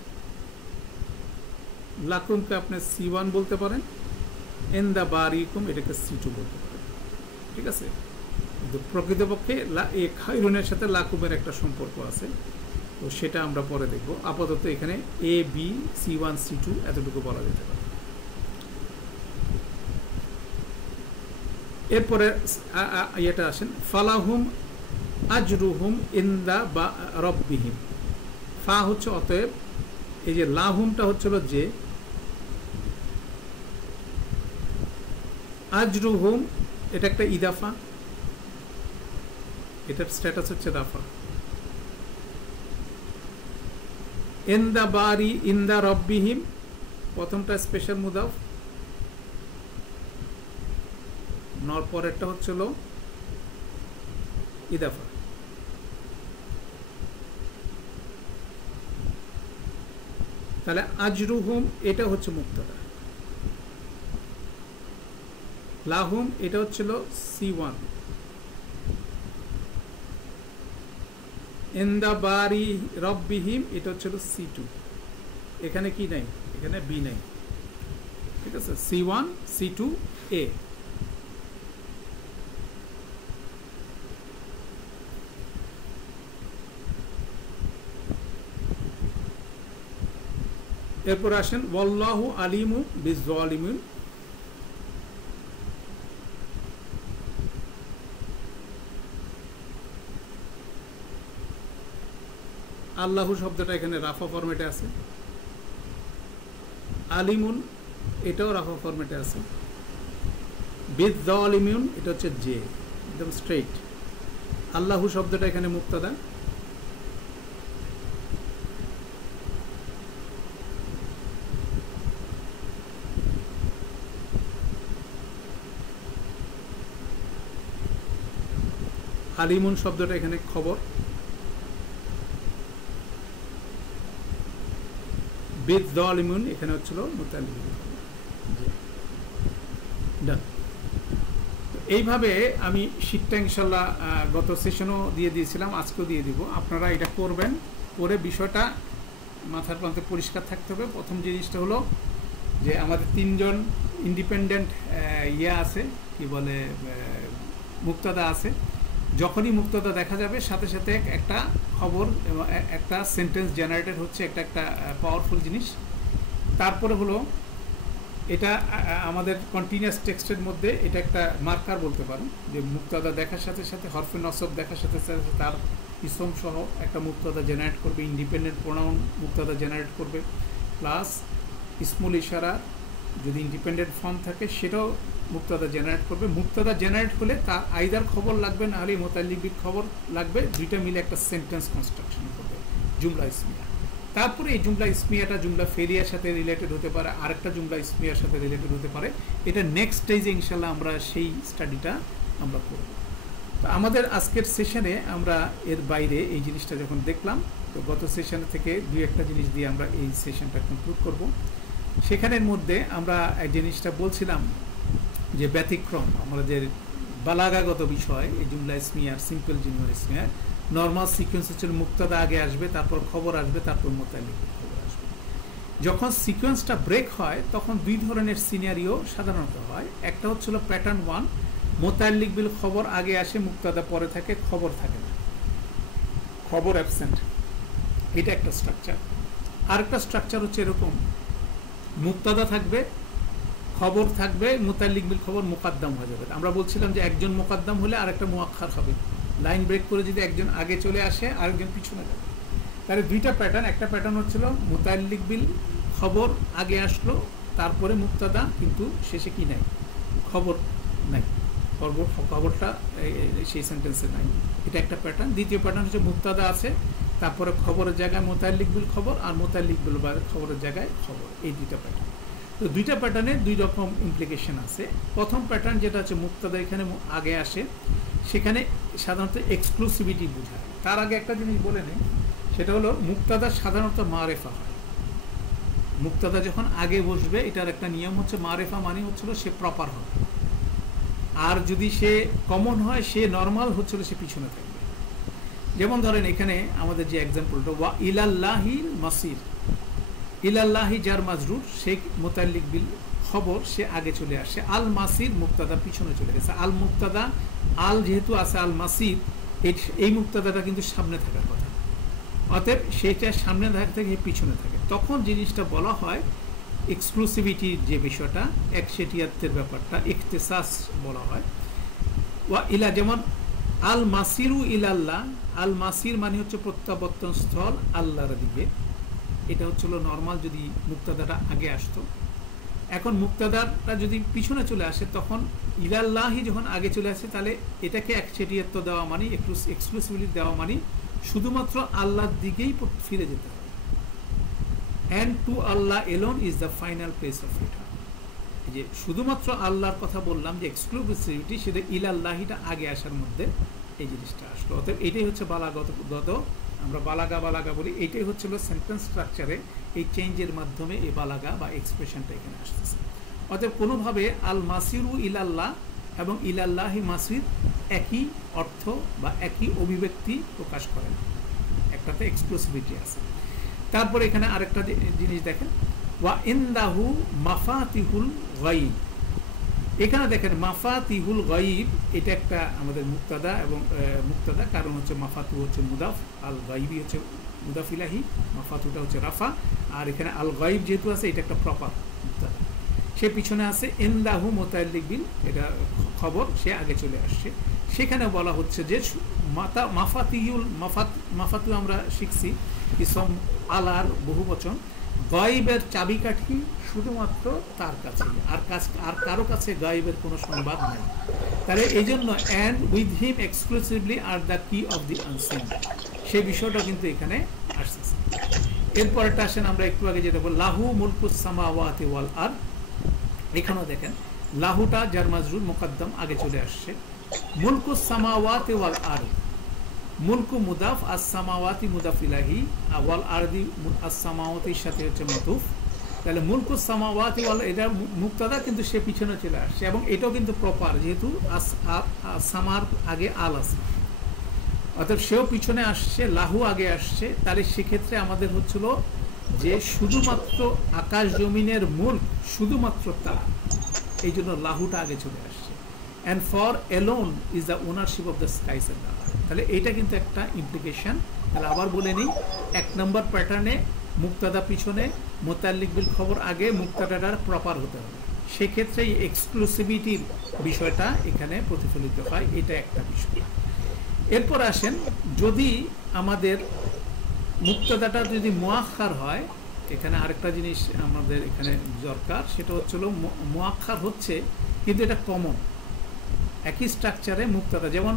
লাকুমকে আপনি C1 বলতে পারেন, ইনদা বারিকুম এটাকে C2 বলতে পারেন, ঠিক আছে। কিন্তু প্রকৃতপক্ষে এই খয়রুনের সাথে লাকুমের একটা সম্পর্ক আছে, তো সেটা আমরা পরে দেখব। আপাতত এখানে A B C1 C2 এতটুকু বলা যেতে পারে। এরপরে এটা আসেন ফালাহুম আজরুহুম ইনদা বা রব্বিহিম, ফা হচ্ছে অতএব, এই যে লাহুমটা হচ্ছিল যে, আজরুহুম এটা একটা ইদাফা, এটার স্ট্যাটাস হচ্ছে রাফা, ইনদা বারি ইনদা রব্বিহিম প্রথমটা স্পেশাল মুদাফ, নর পরেরটা হচ্ছিল ইদাফা। তাহলে আজরুহুম এটা হচ্ছে মুক্তাদা, লাহুম এটা হচ্ছিল C1, ইনদা বারি রব্বিহিম এটা হচ্ছিল C2, এখানে কি নাই, এখানে বি নাই, ঠিক আছে, C1 C2 A। এরপর আসেন ওয়াল্লাহু আলিমু বিজ্জালিমিন, আল্লাহু শব্দটা এখানে রাফা ফরম্যাটে আছে, আলিমুন এটাও রাফা ফরম্যাটে আছে, বিজ্জালিমিন এটা হচ্ছে জে, একদম স্ট্রেইট। আল্লাহু শব্দটা এখানে মুক্তাদা, আলিমুন শব্দটা এখানে খবর, বিজ্জালিমিন এখানে হচ্ছিল মুতাআল্লিক। এইভাবে আমি শীটটা ইনশাল্লাহ গত সেশনও দিয়ে দিয়েছিলাম, আজকেও দিয়ে দিব। আপনারা এটা করবেন, করে বিষয়টা মাথার প্রান্তে পরিষ্কার থাকতে হবে। প্রথম জিনিসটা হলো যে আমাদের তিনজন ইন্ডিপেন্ডেন্ট আছে, কি বলে, মুক্তাদা আছে। যখনই মুক্তাদা দেখা যাবে সাথে সাথে একটা খবর এবং একটা সেন্টেন্স জেনারেটেড হচ্ছে, একটা পাওয়ারফুল জিনিস। তারপরে হলো এটা আমাদের কন্টিনিউয়াস টেক্সটের মধ্যে এটা একটা মার্কার বলতে পারেন, যে মুক্তাদা দেখার সাথে সাথে হরফে নসব দেখার সাথে সাথে তার ইসম সহ একটা মুক্তাদা জেনারেট করবে, ইন্ডিপেন্ডেন্ট প্রোনাউন মুক্তাদা জেনারেট করবে, প্লাস ইসমুল ইশারা যদি ইন্ডিপেন্ডেন্ট ফর্ম থাকে সেটাও মুক্তাদা জেনারেট করবে। মুক্তাদা জেনারেট হলে তার আইদার খবর লাগবে, না হলে মুতাআল্লিক বিল খবর লাগবে, দুইটা মিলে একটা সেন্টেন্স কনস্ট্রাকশন করবে, জুমলা ইসমিয়া। তারপরে এই জুমলা ইসমিয়াটা জুমলা ফেলিয়ার সাথে রিলেটেড হতে পারে, আরেকটা জুমলা ইসমিয়ার সাথে রিলেটেড হতে পারে। এটা নেক্সট স্টেজে ইনশাল্লাহ আমরা সেই স্টাডিটা আমরা করব। তো আমাদের আজকের সেশনে আমরা এর বাইরে এই জিনিসটা যখন দেখলাম, তো গত সেশন থেকে দুই একটা জিনিস দিয়ে আমরা এই সেশনটা কনক্লুড করব। সেখানের মধ্যে আমরা এই জিনিসটা বলছিলাম যে ব্যতিক্রম আমাদের বালাগাগত বিষয়, এই জুমলা ইসমিয়ার, সিম্পল জুমলা ইসমিয়ার নর্মাল সিকোয়েন্স হচ্ছে মুক্তাদা আগে আসবে, তারপর খবর আসবে, তারপর মুতাআল্লিক খবর আসবে। যখন সিকোয়েন্সটা ব্রেক হয় তখন দুই ধরনের সিনারিও সাধারণত হয়। একটা হচ্ছিল প্যাটার্ন 1, মুতাআল্লিক বিল খবর আগে আসে, মুক্তাদা পরে থাকে, খবর থাকে না। খবর অ্যাবসেন্ট, এটা একটা স্ট্রাকচার। আরেকটা স্ট্রাকচার হচ্ছে এরকম, মুক্তাদা থাকবে, খবর থাকবে, মুতাল্লিক বিল খবর মুকাদ্দাম হয়ে যাবে। আমরা বলছিলাম যে একজন মুকাদ্দাম হলে আরেকটা মুআক্খার হবে, লাইন ব্রেক করে যদি একজন আগে চলে আসে আরেকজন পিছনে যাবে। তাহলে দুইটা প্যাটার্ন, একটা প্যাটার্ন হচ্ছিল মুতাল্লিক বিল খবর আগে আসলো, তারপরে মুক্তাদা, কিন্তু শেষে কি নাই, খবর নাই, খবরটা সেই সেন্টেন্সে নাই, এটা একটা প্যাটার্ন। দ্বিতীয় প্যাটার্ন হচ্ছে মুক্তাদা আছে, তারপরে খবরের জায়গায় মুতাল্লিক বিল খবর, আর মুতাল্লিক বিল খবরের জায়গায় খবর, এই দুইটা প্যাটার্ন। তো দুইটা প্যাটার্নে দুই রকম ইমপ্লিকেশন আছে। প্রথম প্যাটার্ন যেটা হচ্ছে মুক্তাদা এখানে আগে আসে, সেখানে সাধারণত এক্সক্লুসিভিটি বোঝায়। তার আগে একটা জিনিস বলে নেই, সেটা হলো মুক্তাদা সাধারণত মারেফা হয়। মুক্তাদা যখন আগে বসবে, এটার একটা নিয়ম হচ্ছে মারেফা মানে হচ্ছিল সে প্রপার হবে, আর যদি সে কমন হয়, সে নর্মাল হচ্ছিল সে পিছনে থাকবে। যেমন ধরেন এখানে আমাদের যে এক্সাম্পলটা, ওয়া ইলাল্লাহিল মাসির, ইলাল্লাহি যার মাজরুর, সে মুতাল্লিক বিল খবর, সে আগে চলে আসে। আল মাসির মুক্তাদা পিছনে চলে গেছে। আল মুক্তাদা, আল যেহেতু আছে, আল মাসির, এই মুক্তাদাটা কিন্তু সামনে থাকার কথা, অতএব সেটা সামনে থেকে পিছনে থাকে। তখন জিনিসটা বলা হয় এক্সক্লুসিভিটির যে বিষয়টা, একচেটিয়াত্বের ব্যাপারটা, ইখতিসাস বলা হয়। ওয়া ইলা, যেমন আল মাসিরু ইলাল্লাহ, আল মাসির মানে হচ্ছে প্রত্যাবর্তন স্থল আল্লাহর দিকে, এটা হচ্ছিল নর্মাল যদি মুক্তাদাটা আগে আসতো। এখন মুক্তাদাটা যদি পিছনে চলে আসে, তখন ইলাল্লাহি যখন আগে চলে আসে, তাহলে এটাকে একচেটিয়াত্ব দেওয়া মানে, এক্সক্লুসিভিটি দেওয়া মানে শুধুমাত্র আল্লাহর দিকেই ফিরে যেতে হবে। And to Allah alone is the final place of return. এই যে শুধুমাত্র আল্লাহর কথা বললাম যে এক্সক্লুসিভিটি, সেটা ইলাল্লাহিটা আগে আসার মধ্যে এই জিনিসটা আসলো। অতএব এটাই হচ্ছে বালাগত, আমরা বালাগা বলি, এইটাই হচ্ছিল সেন্টেন্স স্ট্রাকচারে এই চেঞ্জের মাধ্যমে এই বালাগা বা এক্সপ্রেশনটা এখানে আসতেছে। অতএব কোনোভাবে আল মাসিরু ইলাল্লাহ এবং ইলাল্লাহি মাসির একই অর্থ বা একই অভিব্যক্তি প্রকাশ করে না, একটাতে এক্সক্লুসিভিটি আছে। তারপরে এখানে আরেকটা জিনিস দেখেন, ওয়া ইনদাহু মাফাতিহুল গায়ব, এখানে দেখেন মাফাতিহুল গায়ব, এটা একটা আমাদের মুক্তাদা, এবং মুক্তাদা কারণ হচ্ছে মাফাতু হচ্ছে মুদাফ, আল গায়বি হচ্ছে মুদাফ ইলাহি, মাফাতুটা হচ্ছে রাফা, আর এখানে আল গায়ব যেহেতু আছে, এটা একটা প্রপার মুক্তাদা। সে পিছনে আছে, ইনদাহু মুতাল্লিক বিল, এটা খবর, সে আগে চলে আসছে। সেখানে বলা হচ্ছে যে মাফাতু আমরা শিখছি ইসম আলার বহু বচন, গায়বের চাবিকাঠি শুধুমাত্র তার কাছে, আর কারো কাছে গায়বের কোনো সংবাদ নেই। তাহলে এই জন্য and with him exclusively are the কি অফ দি আনসিন, সেই বিষয়টা কিন্তু এখানে আসছে। এরপরটা আসেন আমরা একটু আগে যেটা বল, লাহু মুলকুস সামাওয়াতি ওয়াল আরদ, এখানেও দেখেন লাহুটা যার মাজরুর মুকাদ্দাম আগে চলে আসছে। মুলকুস সামাওয়াতি ওয়াল আরদ, মুলকু মুদাফ, আস সামাওয়াতি মুদাফ ইলাহি, ওয়াল আরদি আস সামাওয়াতির সাথে হচ্ছে মাতুফ। তাহলে মুলকুস সামাওয়াতি ওয়াল, এটা মুক্তাদা কিন্তু সে পিছনে চলে আসছে, এবং এটাও কিন্তু প্রপার, যেহেতু সামার আগে আল আছে, অর্থাৎ সেও পিছনে আসছে, লাহু আগে আসছে। তাহলে সেক্ষেত্রে আমাদের হচ্ছিল যে শুধুমাত্র আকাশ জমিনের মুল্ক শুধুমাত্র তার, এই জন্য লাহুটা আগে চলে আসছে। And for alone is the ownership of the skies and the earth. তাহলে এইটা কিন্তু একটা ইমপ্লিকেশন। তাহলে আবার বলে নিই, 1 নম্বর প্যাটার্নে মুক্তাদা পিছনে, মুতাল্লিক বিল খবর আগে, মুক্তাদাটার প্রপার হতে হবে। সেক্ষেত্রে এই এক্সক্লুসিভিটির বিষয়টা এখানে প্রতিফলিত হয়, এটা একটা বিষয়। এরপর আসেন, যদি আমাদের মুক্তাদাটা যদি মুআক্খার হয়, এখানে আরেকটা জিনিস আমাদের এখানে দরকার, সেটা হচ্ছিল মুআক্খার হচ্ছে, কিন্তু এটা কমন, একই স্ট্রাকচারে মুক্তাদা, যেমন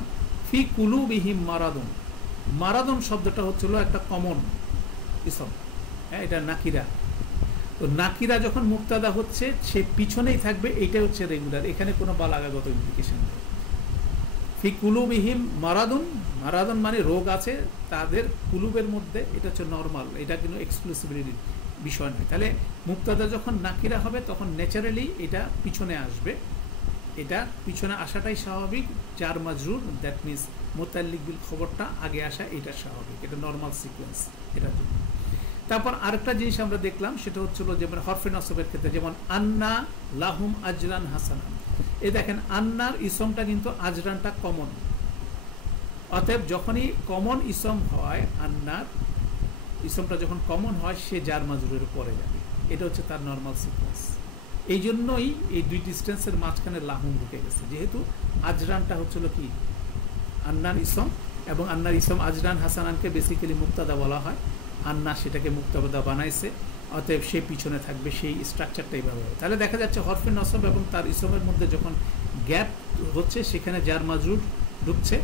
ফি কুলুবিহিম মারাদুন, মারাদুন শব্দটা হচ্ছিল একটা কমন ইসম, হ্যাঁ, এটা নাকিরা। তো নাকিরা যখন মুক্তাদা হচ্ছে, সে পিছনেই থাকবে, এইটা হচ্ছে রেগুলার, এখানে কোনো বালাগাগত ইমপ্লিকেশন নেই। ফি কুলুবিহিম মারাদুন, মারাদুন মানে রোগ আছে তাদের কুলুবের মধ্যে, এটা হচ্ছে নর্মাল, এটা কিন্তু এক্সক্লুসিভিটির বিষয় নয়। তাহলে মুক্তাদা যখন নাকিরা হবে, তখন ন্যাচারালি এটা পিছনে আসবে, এটা পিছনে আসাটাই স্বাভাবিক, যার মাজরুর, দ্যাট মিনস মুতাল্লিক বিল খবরটা আগে আসা, এটা স্বাভাবিক, এটা নর্মাল সিকোয়েন্স এটার জন্য। তারপর আরেকটা জিনিস আমরা দেখলাম, সেটা হচ্ছিল যেমন হরফে নসবের ক্ষেত্রে, যেমন আন্না লাহুম আজরান হাসানান, এই দেখেন আন্নার ইসমটা কিন্তু আজরানটা কমন, অতএব যখনই কমন ইসম হয় আন্নার, ইসমটা যখন কমন হয় সে জার মাজরুরের পরে যাবে, এটা হচ্ছে তার নর্মাল সিকোয়েন্স। এই জন্যই এই দুই ডিস্টেন্সের মাঝখানে লাহুম ঢুকে গেছে, যেহেতু আজরানটা হচ্ছিল কি আন্নার ইসম, এবং আন্নার ইসম আজরান হাসানানকে বেসিক্যালি মুক্তাদা বলা হয়, আন্না সেটাকে মুক্তাদা বানাইছে, অতএব সে পিছনে থাকবে, সেই স্ট্রাকচারটা এইভাবে হবে। তাহলে দেখা যাচ্ছে হরফে নসব এবং তার ইসমের মধ্যে যখন গ্যাপ হচ্ছে সেখানে জার মাজরুর ঢুকছে,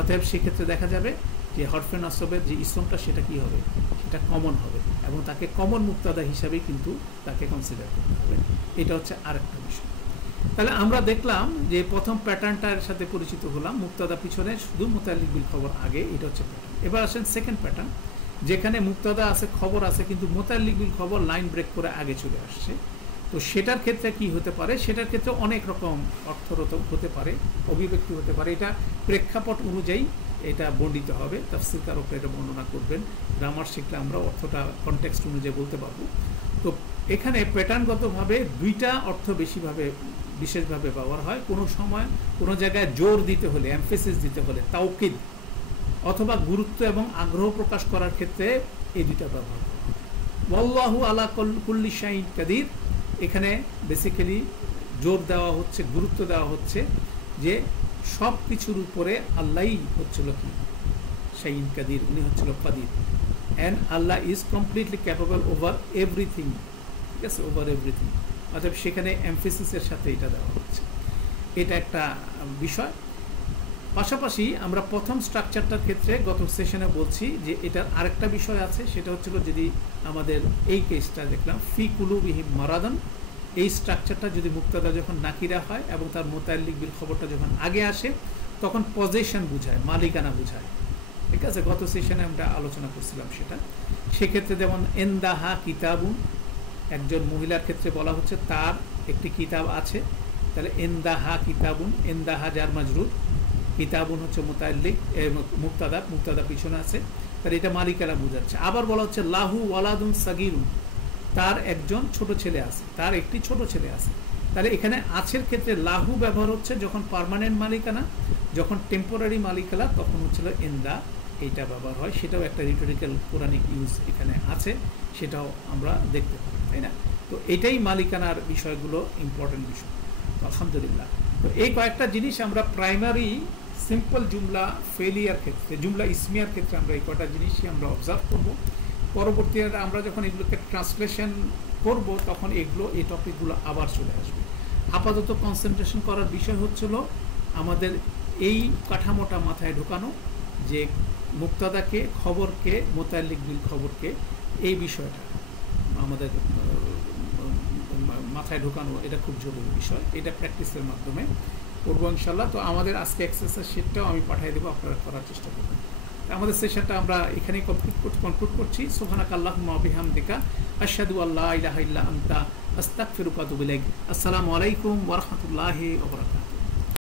অতএব সেক্ষেত্রে দেখা যাবে যে হরফে নসবের যে ইসমটা সেটা কি হবে, সেটা কমন হবে এবং তাকে কমন মুক্তাদা হিসাবে কিন্তু তাকে কনসিডার করতে হবে। এটা হচ্ছে আরেকটা বিষয়। তাহলে আমরা দেখলাম যে প্রথম প্যাটার্নটার সাথে পরিচিত হলাম, মুক্তাদা পিছনে শুধু মুতাল্লিক বিল খবর আগে, এটা হচ্ছে প্যাটার্ন। এবার আসেন সেকেন্ড প্যাটার্ন, যেখানে মুক্তাদা আছে খবর আছে কিন্তু মুতাল্লিক বিল খবর লাইন ব্রেক করে আগে চলে আসছে। তো সেটার ক্ষেত্রে কি হতে পারে, সেটার ক্ষেত্রে অনেক রকম অর্থরত হতে পারে, অভিব্যক্তি হতে পারে, এটা প্রেক্ষাপট অনুযায়ী এটা বর্ণিত হবে, তাফসীরকারকরা এটা বর্ণনা করবেন, গ্রামার শিখলে আমরা অর্থটা কনটেক্সট অনুযায়ী বলতে পারবো। তো এখানে প্যাটার্নগতভাবে দুইটা অর্থ বিশেষভাবে ব্যবহার হয়। কোনো সময় কোনো জায়গায় জোর দিতে হলে, এমফেসিস দিতে হলে, তাওকিদ অথবা গুরুত্ব এবং আগ্রহ প্রকাশ করার ক্ষেত্রে এই দুইটা ব্যবহার করা হয়। ওয়াল্লাহু আলা কুল্লি শাইইন কাদির, এখানে বেসিক্যালি জোর দেওয়া হচ্ছে, গুরুত্ব দেওয়া হচ্ছে যে সব কিছুর উপরে আল্লাহই হচ্ছিল কি শাইইন কাদির, উনি হচ্ছিল Kadir, and Allah is completely capable over everything, ঠিক আছে, ওভার এভরিথিং। অর্থাৎ সেখানে এমফেসিসের সাথে এটা দেওয়া হচ্ছে, এটা একটা বিষয়। পাশাপাশি আমরা প্রথম স্ট্রাকচারটার ক্ষেত্রে গত সেশনে বলছি যে এটার আরেকটা বিষয় আছে, সেটা হচ্ছিল যদি আমাদের এই কেসটা দেখলাম ফি কুলুবিহিম মারাদান, এই স্ট্রাকচারটা যদি মুক্তাদা যখন নাকিরা হয় এবং তার মুতাল্লিক বিল খবরটা যখন আগে আসে তখন পজেশন বুঝায়, মালিকানা বুঝায়, ঠিক আছে, গত সেশনে আমরা আলোচনা করছিলাম সেটা। সেক্ষেত্রে যেমন এন্দাহা কিতাবুন, একজন মহিলার ক্ষেত্রে বলা হচ্ছে তার একটি কিতাব আছে, তাহলে এন্দাহা কিতাবুন, এন্দাহা জার মাজরুর, কিতাবুন হচ্ছে মুতাল্লিক মুক্তাদা পিছনে আছে, তাহলে এটা মালিকানা বোঝাচ্ছে। আবার বলা হচ্ছে লাহু ওয়ালাদুন সাগিরুন, তার একজন ছোট ছেলে আছে, তার একটি ছোট ছেলে আছে। তাহলে এখানে আছের ক্ষেত্রে লাহু ব্যবহার হচ্ছে যখন পার্মানেন্ট মালিকানা, যখন টেম্পোরারি মালিকানা তখন হচ্ছিল এন্দা, এইটা ব্যবহার হয়। সেটাও একটা রিটোরিক্যাল কোরআনিক ইউজ এখানে আছে, সেটাও আমরা দেখতে পাই, তাই না? তো এটাই মালিকানার বিষয়গুলো ইম্পর্টেন্ট বিষয়, আলহামদুলিল্লাহ। তো এই কয়েকটা জিনিস আমরা প্রাইমারি সিম্পল জুমলা ফেলিয়ার ক্ষেত্রে, জুমলা ইসমিয়ার ক্ষেত্রে আমরা এই কয়টা জিনিসই আমরা অবজার্ভ করব। পরবর্তীতে আমরা যখন এগুলোকে ট্রান্সলেশন করব তখন এগুলো, এই টপিকগুলো আবার চলে আসবে। আপাতত কনসেন্ট্রেশন করার বিষয় হচ্ছিল আমাদের এই কাঠামোটা মাথায় ঢোকানো, যে মুক্তাদাকে, খবরকে, মুতাল্লিক বিল খবরকে, এই বিষয়টা আমাদের মাথায় ঢোকানো, এটা খুব জরুরি বিষয়। এটা প্র্যাকটিসের মাধ্যমে করবো ইনশাল্লাহ। তো আমাদের আজকে এক্সারসাইজ শিটটাও আমি পাঠিয়ে দেবো, আপনারা করার চেষ্টা করবেন। আমাদের সেশনটা আমরা এখানেই কনক্লুড করছি। সুবহানাকা আল্লাহুম্মা ওয়া বিহামদিকা আশহাদু আল্লা ইলাহা ইল্লা আনতা আস্তাগফিরুকা ওয়া আতুবু ইলাইক। আসসালামু আলাইকুম ওয়া রাহমাতুল্লাহি ওয়া বারাকাতুহু।